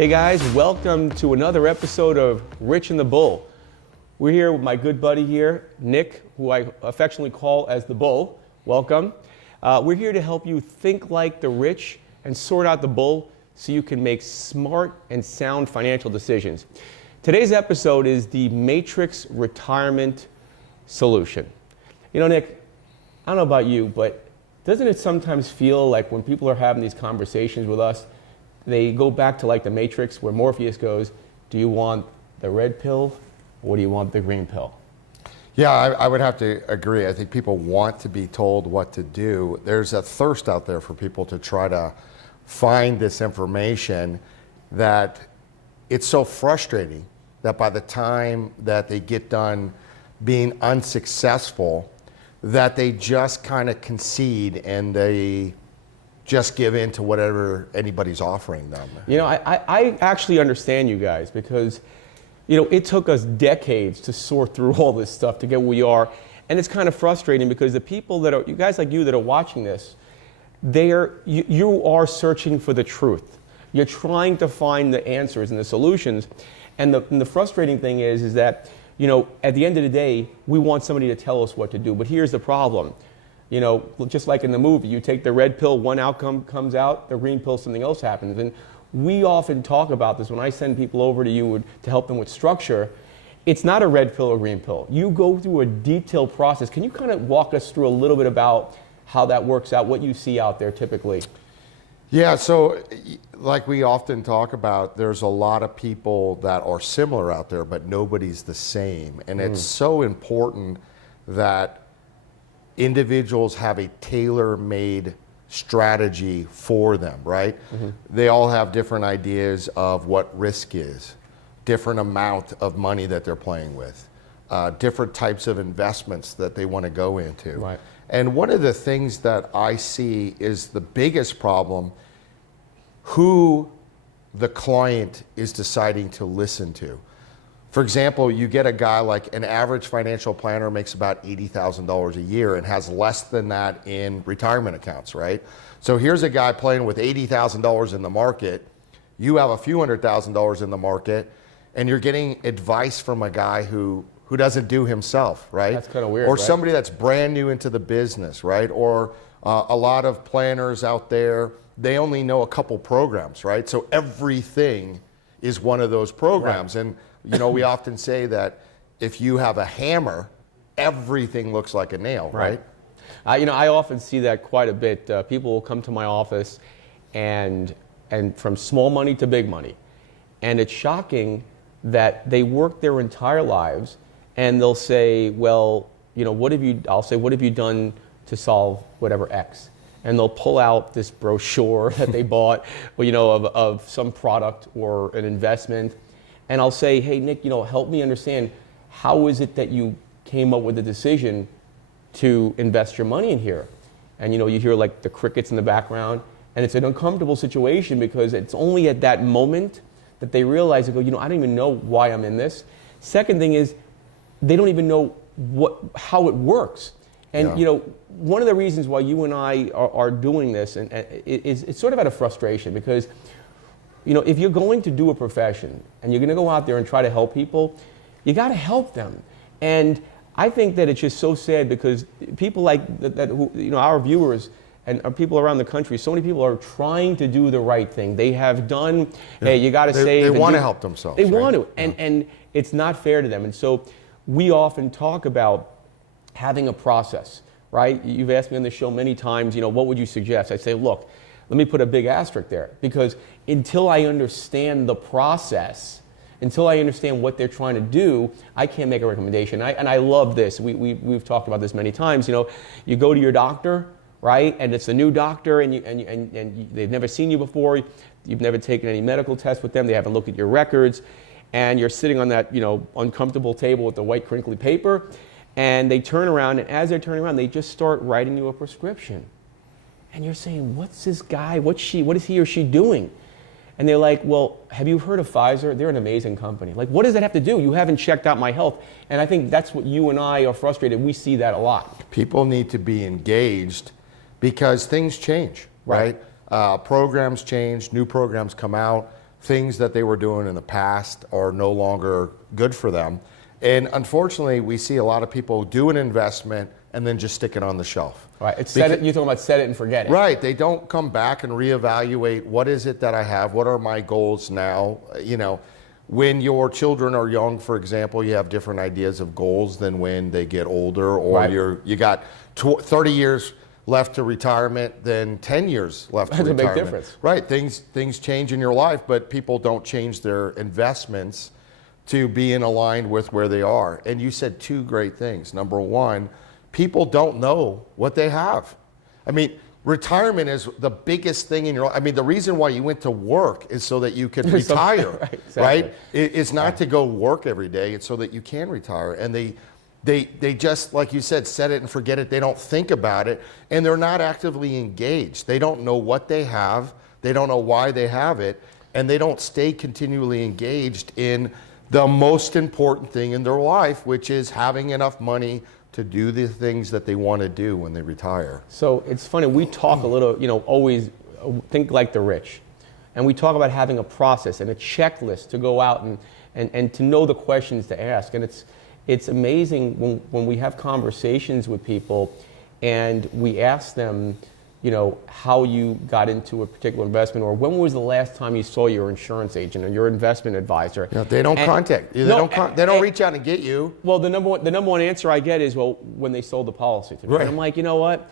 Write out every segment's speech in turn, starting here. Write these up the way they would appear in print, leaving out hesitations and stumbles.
Hey guys, welcome to another episode of Rich and the Bull. We're here with my good buddy here, Nick, who I affectionately call as the Bull. Welcome. We're here to help you think like the rich and sort out the bull so you can make smart and sound financial decisions. Today's episode is the Matrix Retirement Solution. You know, Nick, I don't know about you, but doesn't it sometimes feel like when people are having these conversations with us, they go back to like the Matrix where Morpheus goes, do you want the red pill or do you want the green pill? Yeah, I would have to agree. I think people want to be told what to do. There's a thirst out there for people to try to find this information that it's so frustrating that by the time that they get done being unsuccessful, that they just kind of concede and they just give in to whatever anybody's offering them. You know, I actually understand you guys because, you know, it took us decades to sort through all this stuff to get where we are. And it's kind of frustrating because the people that are, you guys like you that are watching this, you are searching for the truth. You're trying to find the answers and the solutions. And the frustrating thing is that, you know, at the end of the day, we want somebody to tell us what to do. But here's the problem. You know, just like in the movie, you take the red pill, one outcome comes out, the green pill, something else happens. And we often talk about this when I send people over to you to help them with structure. It's not a red pill or green pill. You go through a detailed process. Can you kind of walk us through a little bit about how that works out, what you see out there typically? Yeah, so like we often talk about, there's a lot of people that are similar out there, but nobody's the same. And it's so important that individuals have a tailor-made strategy for them, right? They all have different ideas of what risk is, different amount of money that they're playing with, different types of investments that they want to go into. Right. And one of the things that I see is the biggest problem, who the client is deciding to listen to. For example, you get a guy like an average financial planner makes about $80,000 a year and has less than that in retirement accounts, right? So here's a guy playing with $80,000 in the market. You have a few $100,000 in the market and you're getting advice from a guy who doesn't do himself, right? That's kind of weird, Or right? somebody that's brand new into the business, right? Or a lot of planners out there, they only know a couple programs, right? So everything is one of those programs. Right. And you know, we often say that if you have a hammer, everything looks like a nail, right? You know, I often see that quite a bit. People will come to my office and from small money to big money. And it's shocking that they work their entire lives and they'll say, well, you know, I'll say, what have you done to solve whatever X? And they'll pull out this brochure that they bought, you know, of some product or an investment. And I'll say, hey, Nick, you know, help me understand, how is it that you came up with the decision to invest your money in here? And, you know, you hear like the crickets in the background, and it's an uncomfortable situation because it's only at that moment that they realize, they go, you know, I don't even know why I'm in this. Second thing is, they don't even know how it works. And, you know, one of the reasons why you and I are doing this and it's sort of out of frustration because, you know, if you're going to do a profession and you're going to go out there and try to help people, you got to help them. And I think that it's just so sad because people like that who, you know, our viewers and people around the country, so many people are trying to do the right thing. They have done, hey, you got to save. They want to help themselves. They right? want to, and it's not fair to them. And so we often talk about having a process, right? You've asked me on the show many times, you know, what would you suggest? I say, look, let me put a big asterisk there because until I understand the process, until I understand what they're trying to do, I can't make a recommendation. And I love this. We've talked about this many times. You know, you go to your doctor, right? And it's a new doctor and they've never seen you before. You've never taken any medical tests with them. They haven't looked at your records. And you're sitting on that, you know, uncomfortable table with the white crinkly paper. And they turn around, and as they're turning around, they just start writing you a prescription. And you're saying, what's this guy, what is he or she doing? And they're like, well, have you heard of Pfizer? They're an amazing company. Like, what does that have to do? You haven't checked out my health. And I think that's what you and I are frustrated. We see that a lot. People need to be engaged because things change, right? Programs change, new programs come out. things that they were doing in the past are no longer good for them. And unfortunately, we see a lot of people do an investment and then just stick it on the shelf. Right. It's set it, you're talking about set it and forget it. Right. They don't come back and reevaluate what is it that I have? What are my goals now? You know, when your children are young, for example, you have different ideas of goals than when they get older, or Right. you got 30 years left to retirement than 10 years left to That's a retirement. big difference. Right. Things change in your life, but people don't change their investments to be in aligned with where they are. And you said two great things. Number one, people don't know what they have. I mean, retirement is the biggest thing in your life. I mean, the reason why you went to work is so that you could retire, Right, exactly. right? It's not to go work every day. It's so that you can retire. And they just, like you said, set it and forget it. They don't think about it, and they're not actively engaged. They don't know what they have. They don't know why they have it, and they don't stay continually engaged in the most important thing in their life, which is having enough money to do the things that they want to do when they retire. So it's funny, we talk a little, always think like the rich. And we talk about having a process and a checklist to go out and to know the questions to ask. And it's amazing when we have conversations with people and we ask them, how you got into a particular investment, or when was the last time you saw your insurance agent or your investment advisor. Yeah, they don't contact you. They don't reach out and get you. Well, the number one answer I get is, well, when they sold the policy to me. Right. And I'm like, you know what?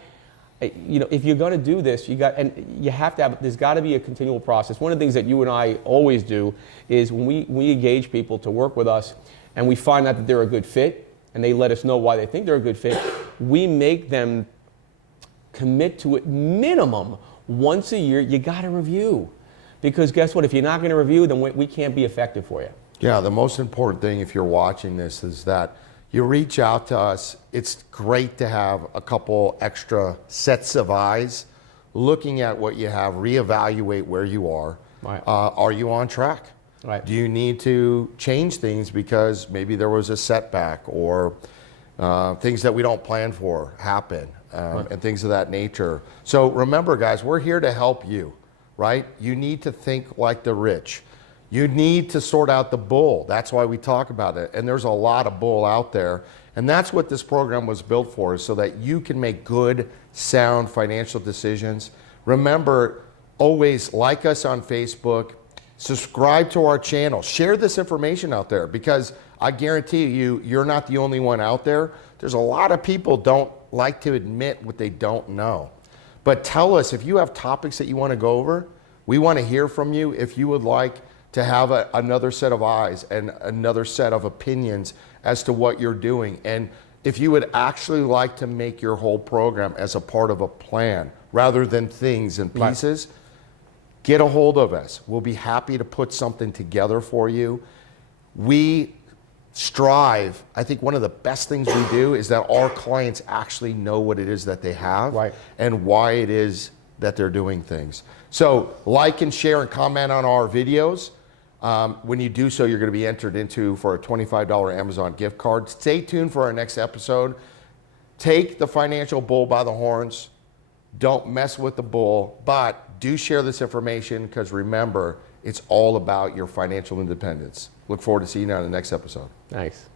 If you're going to do this, you have to have. There's got to be a continual process. One of the things that you and I always do is when we engage people to work with us, and we find out that they're a good fit, and they let us know why they think they're a good fit, we make them commit to it minimum once a year. You got to review, because guess what? If you're not going to review, then we can't be effective for you. Yeah, the most important thing if you're watching this is that you reach out to us. It's great to have a couple extra sets of eyes looking at what you have, reevaluate where you are. Right. Are you on track? Right. Do you need to change things because maybe there was a setback, or things that we don't plan for happen, and things of that nature. So remember, guys, we're here to help you, right? You need to think like the rich. You need to sort out the bull. That's why we talk about it. And there's a lot of bull out there. And that's what this program was built for, is so that you can make good, sound financial decisions. Remember, always like us on Facebook, subscribe to our channel, share this information out there, because I guarantee you, you're not the only one out there. There's a lot of people don't like to admit what they don't know. But tell us if you have topics that you want to go over. We want to hear from you. If you would like to have another set of eyes and another set of opinions as to what you're doing, and if you would actually like to make your whole program as a part of a plan rather than things and pieces, get a hold of us. We'll be happy to put something together for you. We strive. I think one of the best things we do is that our clients actually know what it is that they have, Right. and why it is that they're doing things. So like and share and comment on our videos. When you do so, you're going to be entered for a $25 Amazon gift card. Stay tuned for our next episode. Take the financial bull by the horns. Don't mess with the bull, but do share this information, because remember, it's all about your financial independence. Look forward to seeing you on the next episode. Thanks.